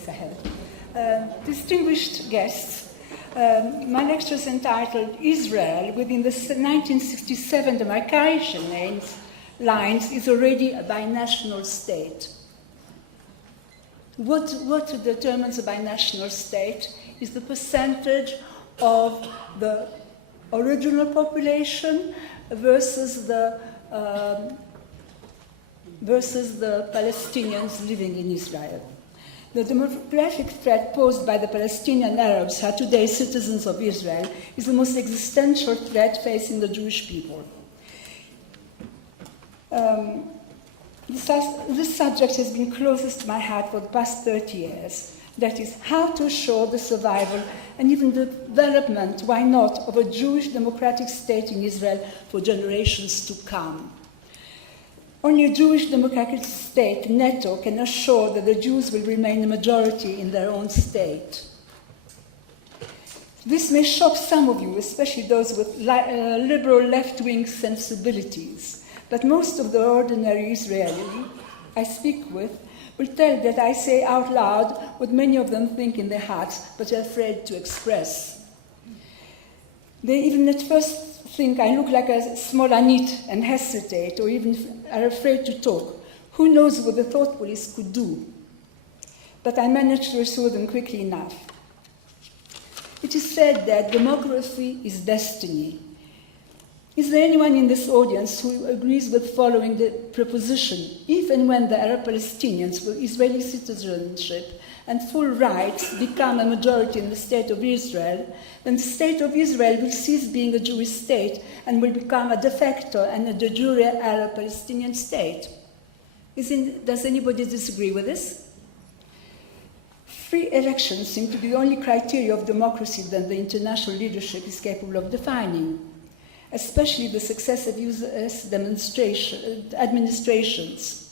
Yes, I have. Distinguished guests, my lecture is entitled Israel within the 1967 demarcation lines is already a binational state. What determines a binational state is the percentage of the original population versus the Palestinians living in Israel. The demographic threat posed by the Palestinian Arabs, who are today citizens of Israel, is the most existential threat facing the Jewish people. This subject has been closest to my heart for the past 30 years. That is, how to assure the survival and even the development, why not, of a Jewish democratic state in Israel for generations to come. Only a Jewish democratic state, NATO, can assure that the Jews will remain a majority in their own state. This may shock some of you, especially those with liberal left-wing sensibilities, but most of the ordinary Israeli I speak with will tell that I say out loud what many of them think in their hearts, but are afraid to express. They even at first think I look like a Smolanit and hesitate, or even are afraid to talk. Who knows what the thought police could do? But I managed to assure them quickly enough. It is said that demography is destiny. Is there anyone in this audience who agrees with following the proposition, if and when the Arab Palestinians with Israeli citizenship and full rights become a majority in the state of Israel, then the state of Israel will cease being a Jewish state and will become a de facto and a de jure Arab Palestinian state? Does anybody disagree with this? Free elections seem to be the only criteria of democracy that the international leadership is capable of defining, especially the successive US administrations.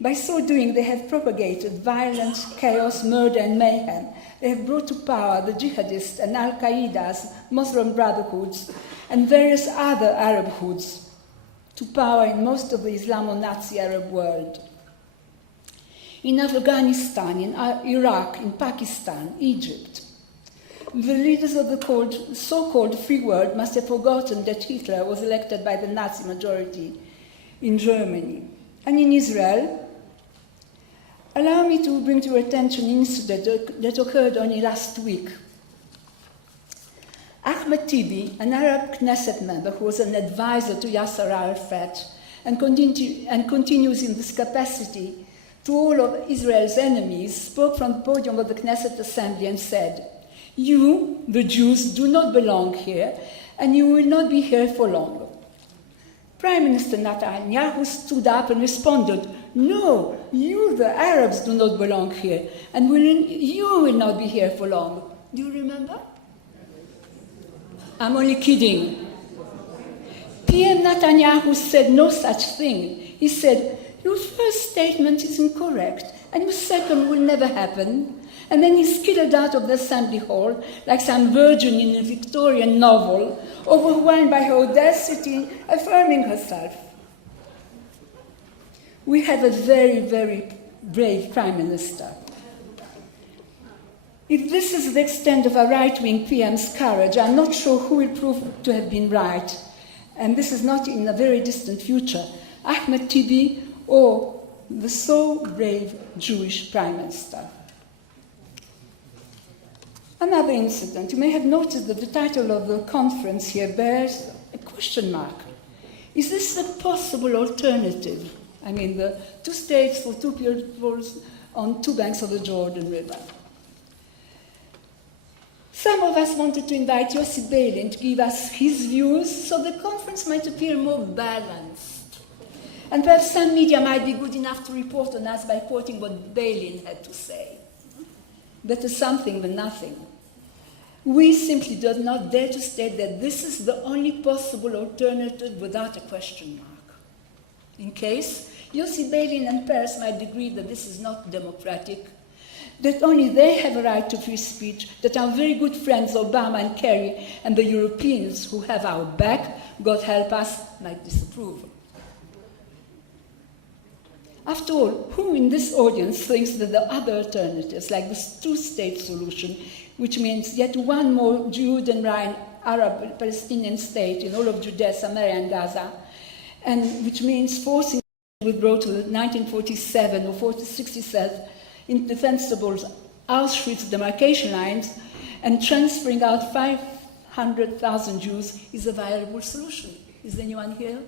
By so doing, they have propagated violence, chaos, murder, and mayhem. They have brought to power the jihadists and Al-Qaeda's, Muslim Brotherhoods, and various other Arab hoods to power in most of the Islamo-Nazi Arab world. In Afghanistan, in Iraq, in Pakistan, Egypt, the leaders of the so-called free world must have forgotten that Hitler was elected by the Nazi majority in Germany. And in Israel, allow me to bring to your attention an incident that occurred only last week. Ahmed Tibi, an Arab Knesset member who was an advisor to Yasser Arafat and continues in this capacity to all of Israel's enemies, spoke from the podium of the Knesset Assembly and said, "You, the Jews, do not belong here, and you will not be here for long." Prime Minister Netanyahu stood up and responded, "No, you, the Arabs, do not belong here, and you will not be here for long." Do you remember? I'm only kidding. PM Netanyahu said no such thing. He said, "Your first statement is incorrect, and your second will never happen." And then he skidded out of the assembly hall like some virgin in a Victorian novel, overwhelmed by her audacity, affirming herself. We have a very, very brave Prime Minister. If this is the extent of a right-wing PM's courage, I'm not sure who will prove to have been right. And this is not in a very distant future. Ahmed Tibi or the so brave Jewish Prime Minister. Another incident. You may have noticed that the title of the conference here bears a question mark. Is this a possible alternative? I mean, the two states for two peoples on two banks of the Jordan River. Some of us wanted to invite Yossi Beilin to give us his views so the conference might appear more balanced. And perhaps some media might be good enough to report on us by quoting what Beilin had to say. Better something than nothing. We simply do not dare to state that this is the only possible alternative without a question mark. In case, Yossi Beilin and Paris might agree that this is not democratic, that only they have a right to free speech, that our very good friends Obama and Kerry and the Europeans who have our back, God help us, might disapprove. After all, who in this audience thinks that the other alternatives, like the two-state solution, which means yet one more Judean Arab Palestinian state in all of Judea, Samaria, and Gaza, and which means forcing withdraw to the 1947 or 67 indefensible Auschwitz demarcation lines and transferring out 500,000 Jews, is a viable solution. Is anyone here?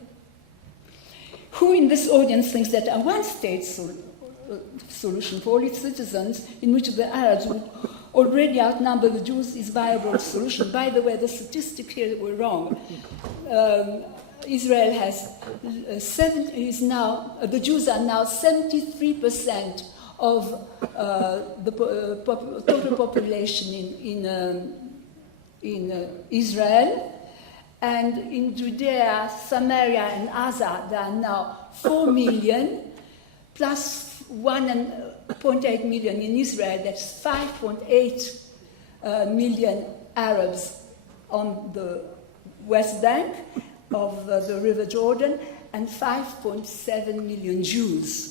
Who in this audience thinks that a one-state solution for all its citizens, in which the Arabs would already outnumber the Jews, is a viable solution? By the way, the statistics here were wrong. Israel has the Jews are now 73% of the total population in Israel. And in Judea, Samaria, and Gaza, there are now 4 million, plus 1.8 million in Israel. That's 5.8 million Arabs on the West Bank of the River Jordan, and 5.7 million Jews.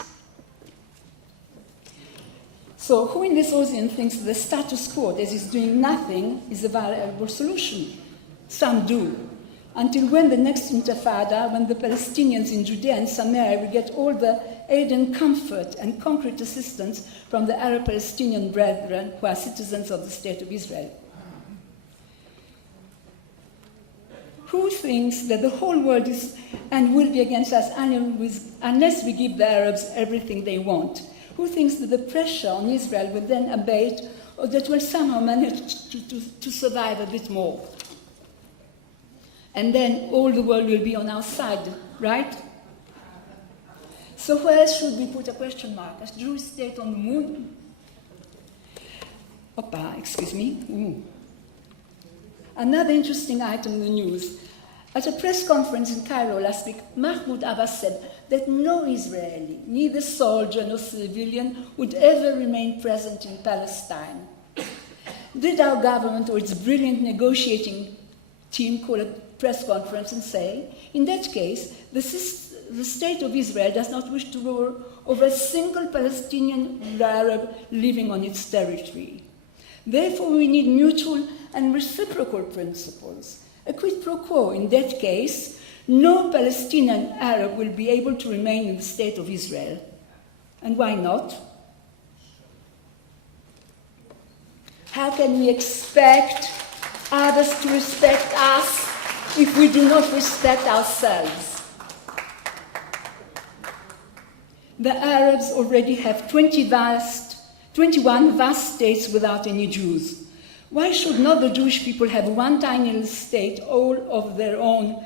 So who in this audience thinks the status quo, that is doing nothing, is a viable solution? Some do. Until when the next intifada, when the Palestinians in Judea and Samaria will get all the aid and comfort and concrete assistance from the Arab Palestinian brethren who are citizens of the State of Israel. Who thinks that the whole world is and will be against us unless we give the Arabs everything they want? Who thinks that the pressure on Israel will then abate, or that will somehow manage to survive a bit more? And then all the world will be on our side, right? So where should we put a question mark? A Jewish state on the moon? Excuse me. Another interesting item in the news. At a press conference in Cairo last week, Mahmoud Abbas said that no Israeli, neither soldier nor civilian, would ever remain present in Palestine. Did our government or its brilliant negotiating team call a press conference and say, in that case, the State of Israel does not wish to rule over a single Palestinian Arab living on its territory. Therefore, we need mutual and reciprocal principles. A quid pro quo. In that case, no Palestinian Arab will be able to remain in the State of Israel. And why not? How can we expect others to respect us if we do not respect ourselves? The Arabs already have 21 vast states without any Jews. Why should not the Jewish people have one tiny little state all of their own,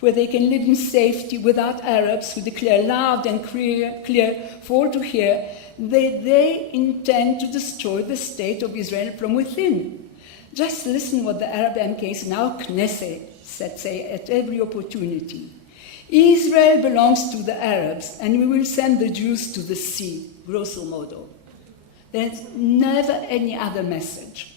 where they can live in safety without Arabs who declare loud and clear for all to hear that they intend to destroy the State of Israel from within? Just listen what the Arab MKs in our Knesset say at every opportunity. Israel belongs to the Arabs, and we will send the Jews to the sea, grosso modo. There's never any other message.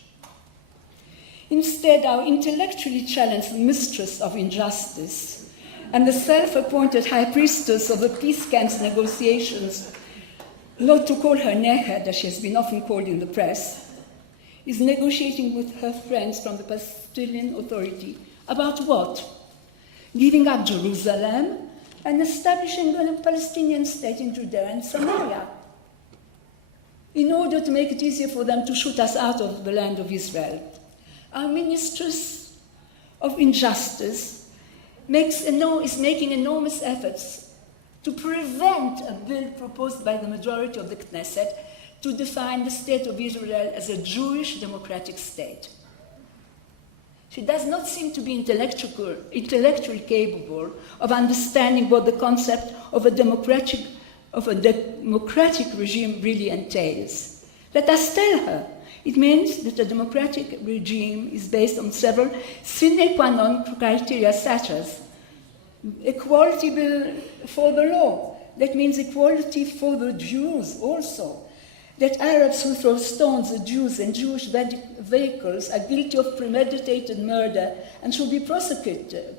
Instead, our intellectually challenged mistress of injustice and the self-appointed high priestess of the peace camps negotiations, not to call her Nehed, as she has been often called in the press, is negotiating with her friends from the Palestinian Authority about what? Giving up Jerusalem and establishing a Palestinian state in Judea and Samaria, in order to make it easier for them to shoot us out of the land of Israel. Our mistress of injustice is making enormous efforts to prevent a bill proposed by the majority of the Knesset to define the State of Israel as a Jewish democratic state. She does not seem to be intellectually capable of understanding what the concept of a democratic regime really entails. Let us tell her. It means that a democratic regime is based on several sine qua non criteria, such as equality for the law. That means equality for the Jews also. That Arabs who throw stones at Jews and Jewish vehicles are guilty of premeditated murder and should be prosecuted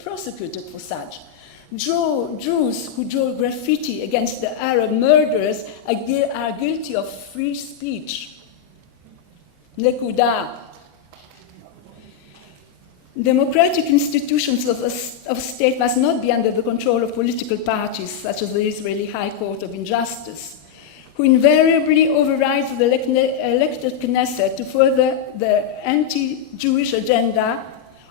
for such. Jews who draw graffiti against the Arab murderers are guilty of free speech. Nekuda. Democratic institutions of state must not be under the control of political parties, such as the Israeli High Court of Injustice, who invariably overrides the elected Knesset to further the anti-Jewish agenda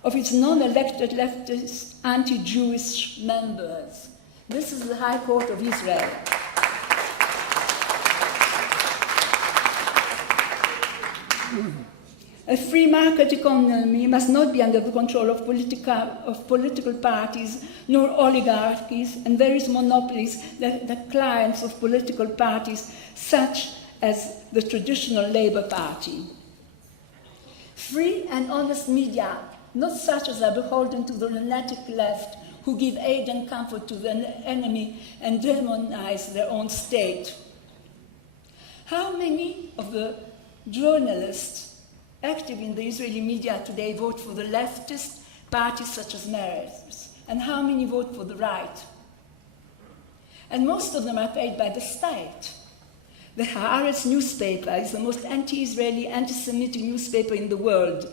of its non-elected leftist anti-Jewish members. This is the High Court of Israel. A free market economy must not be under the control of political parties nor oligarchies and various monopolies that the clients of political parties, such as the traditional Labour Party. Free and honest media, not such as are beholden to the lunatic left, who give aid and comfort to the enemy and demonize their own state. How many of the journalists active in the Israeli media today vote for the leftist parties such as Meretz, and how many vote for the right? And most of them are paid by the state. The Haaretz newspaper is the most anti-Israeli, anti-Semitic newspaper in the world,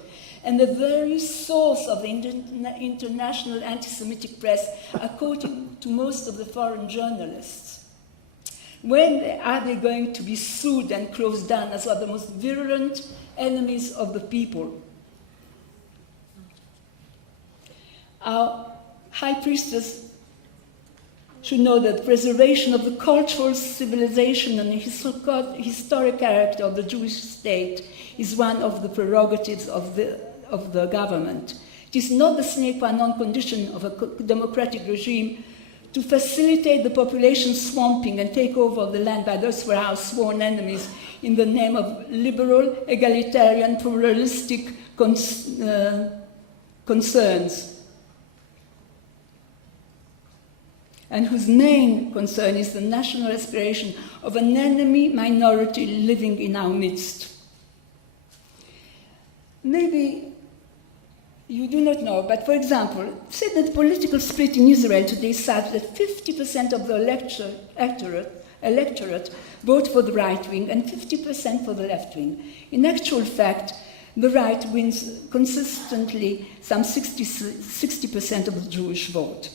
and the very source of the international anti-Semitic press, according to most of the foreign journalists. When are they going to be sued and closed down as one of the most virulent enemies of the people? Our high priestess should know that the preservation of the cultural civilization and historic character of the Jewish state is one of the prerogatives of the government. It is not the sine qua non condition of a democratic regime to facilitate the population swamping and take over the land by those who are our sworn enemies in the name of liberal, egalitarian, pluralistic concerns, and whose main concern is the national aspiration of an enemy minority living in our midst. Maybe you do not know, but for example, say that the political split in Israel today is such that 50% of the electorate vote for the right wing and 50% for the left wing. In actual fact, the right wins consistently some 60% of the Jewish vote.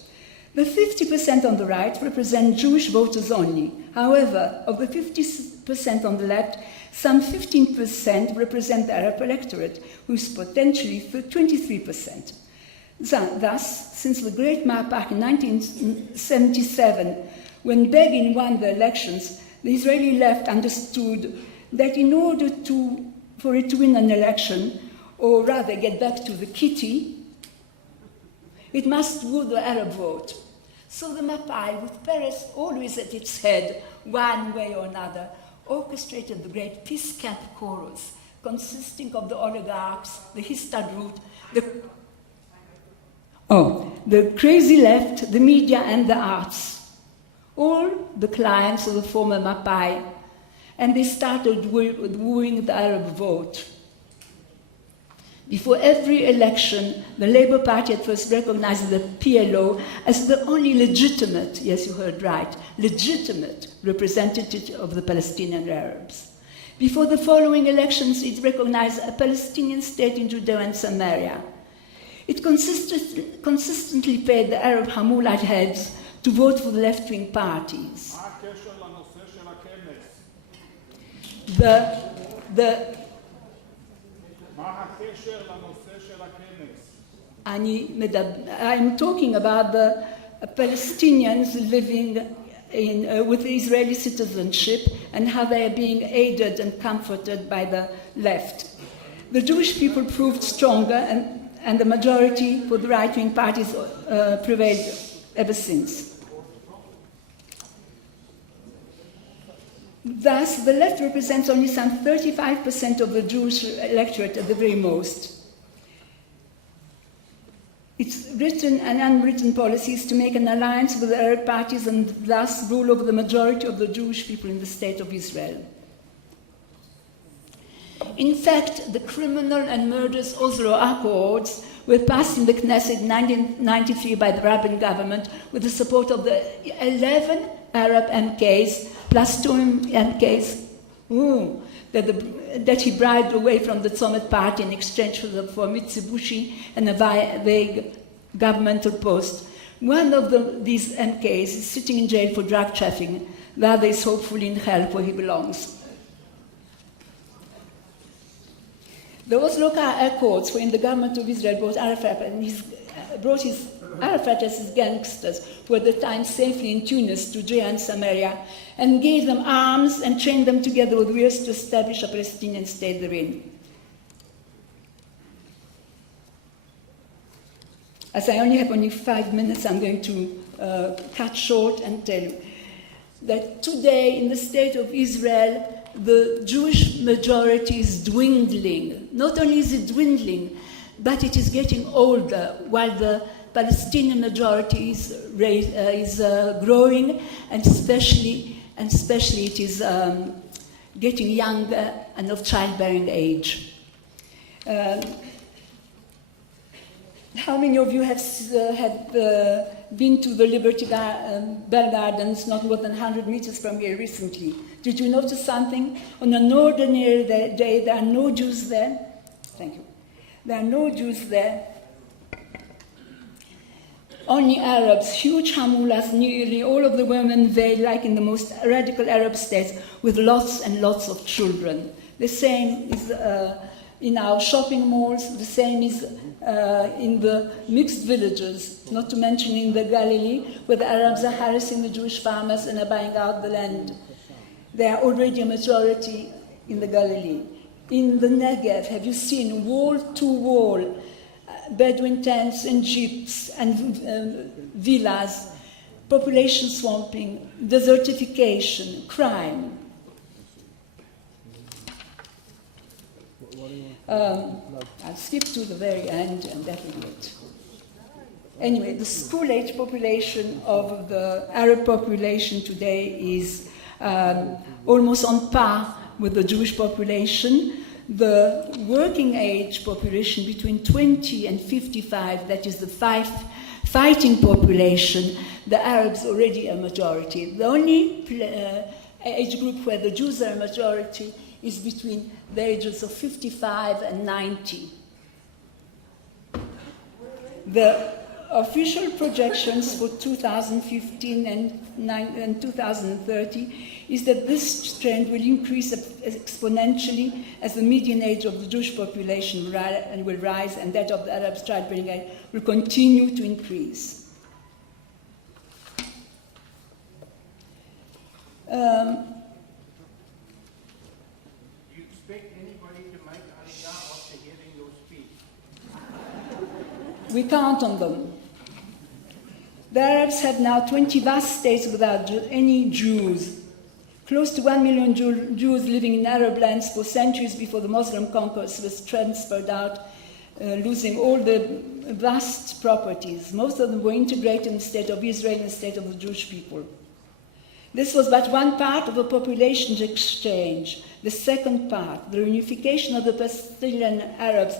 The 50% on the right represent Jewish voters only. However, of the 50% on the left, some 15% represent the Arab electorate, who is potentially 23%. Thus, since the Great Mahpak in 1977, when Begin won the elections, the Israeli left understood that in order for it to win an election, or rather get back to the kitty, it must woo the Arab vote. So the Mapai, with Peres always at its head, one way or another, orchestrated the great peace camp chorus, consisting of the oligarchs, the Histadrut, the crazy left, the media, and the arts, all the clients of the former Mapai, and they started wooing the Arab vote. Before every election, the Labour Party at first recognized the PLO as the only legitimate, yes, you heard right, legitimate representative of the Palestinian Arabs. Before the following elections, it recognized a Palestinian state in Judea and Samaria. It consistently paid the Arab Hamulite heads to vote for the left-wing parties. I'm talking about the Palestinians living with Israeli citizenship and how they are being aided and comforted by the left. The Jewish people proved stronger, and the majority for the right-wing parties prevailed ever since. Thus, the left represents only some 35% of the Jewish electorate at the very most. Its written and unwritten policy is to make an alliance with the Arab parties and thus rule over the majority of the Jewish people in the state of Israel. In fact, the criminal and murderous Oslo Accords were passed in the Knesset in 1993 by the Rabin government with the support of the 11 Arab MKs plus 2 MKs that he bribed away from the Tzomit party in exchange for Mitsubishi and a vague governmental post. One of these MKs is sitting in jail for drug trafficking. The other is hopefully in hell where he belongs. The Oslo Accords, wherein the government of Israel brought Arafat as his gangsters, who at the time safely in Tunis, Judea and Samaria, and gave them arms and trained them together with wills to establish a Palestinian state therein. As I only have 5 minutes, I'm going to cut short and tell you that today in the state of Israel, the Jewish majority is dwindling. Not only is it dwindling, but it is getting older, while the Palestinian majority is growing, and especially it is getting younger and of childbearing age. How many of you have been to the Liberty Bell Gardens, not more than 100 meters from here recently? Did you notice something? On an ordinary day, there are no Jews there. Thank you. There are no Jews there. Only Arabs, huge hamulas, nearly all of the women veiled like in the most radical Arab states, with lots and lots of children. The same is in our shopping malls, the same is in the mixed villages, not to mention in the Galilee, where the Arabs are harassing the Jewish farmers and are buying out the land. There are already a majority in the Galilee. In the Negev, have you seen wall-to-wall Bedouin tents and jeeps and villas, population swamping, desertification, crime? I'll skip to the very end, and that will be it. Anyway, the school-age population of the Arab population today is almost on par with the Jewish population. The working age population between 20 and 55, that is the fighting population, the Arabs already a majority. The only age group where the Jews are a majority is between the ages of 55 and 90. The official projections for 2015 and 2030 is that this trend will increase exponentially as the median age of the Jewish population will rise, and that of the Arabs childbearing age will continue to increase. Do you expect anybody to make Aliyah after hearing your speech? We count on them. The Arabs have now 20 vast states without any Jews. Close to 1 million Jews living in Arab lands for centuries before the Muslim conquest was transferred out, losing all the vast properties. Most of them were integrated in the state of Israel and the state of the Jewish people. This was but one part of a population exchange. The second part, the reunification of the Palestinian Arabs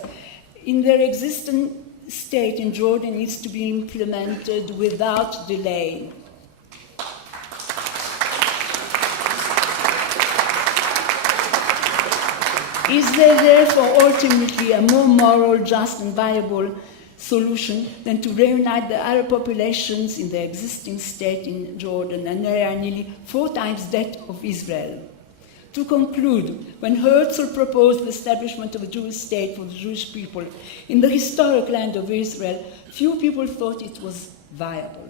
in their existing state in Jordan, needs to be implemented without delay. Is there therefore ultimately a more moral, just and viable solution than to reunite the Arab populations in their existing state in Jordan, and they are nearly 4 times that of Israel? To conclude, when Herzl proposed the establishment of a Jewish state for the Jewish people in the historic land of Israel, few people thought it was viable.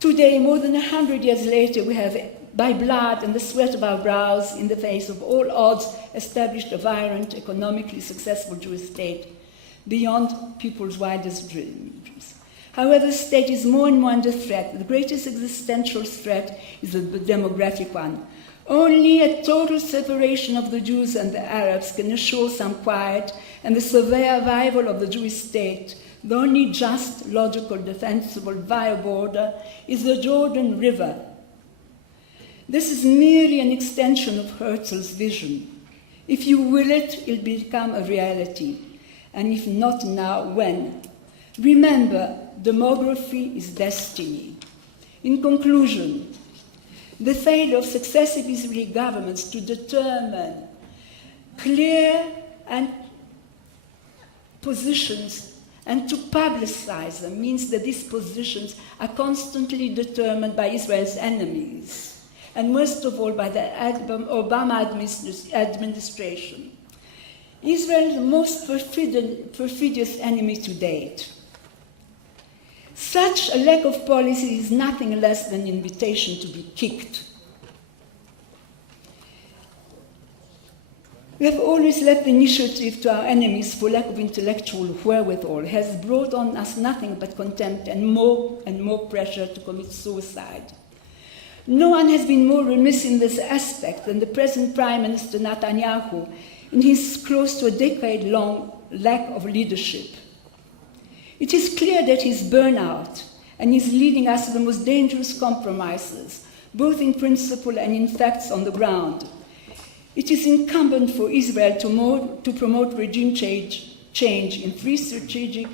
Today, more than 100 years later, we have, by blood and the sweat of our brows, in the face of all odds, established a vibrant, economically successful Jewish state beyond people's wildest dreams. However, the state is more and more under threat. The greatest existential threat is the demographic one. Only a total separation of the Jews and the Arabs can assure some quiet and the survival of the Jewish state. The only just, logical, defensible, viable border is the Jordan River. This is merely an extension of Herzl's vision. If you will it, it'll become a reality. And if not now, when? Remember, demography is destiny. In conclusion, the failure of successive Israeli governments to determine clear and positions and to publicize them means that these positions are constantly determined by Israel's enemies, and most of all by the Obama administration. Israel's most perfidious enemy to date. Such a lack of policy is nothing less than an invitation to be kicked. We have always left the initiative to our enemies for lack of intellectual wherewithal, has brought on us nothing but contempt and more pressure to commit suicide. No one has been more remiss in this aspect than the present Prime Minister Netanyahu in his close to a decade-long lack of leadership. It is clear that he's burnout and is leading us to the most dangerous compromises, both in principle and in facts on the ground. It is incumbent for Israel to promote regime change in 3 strategic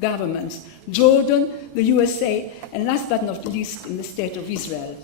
governments, Jordan, the USA, and last but not least in the State of Israel.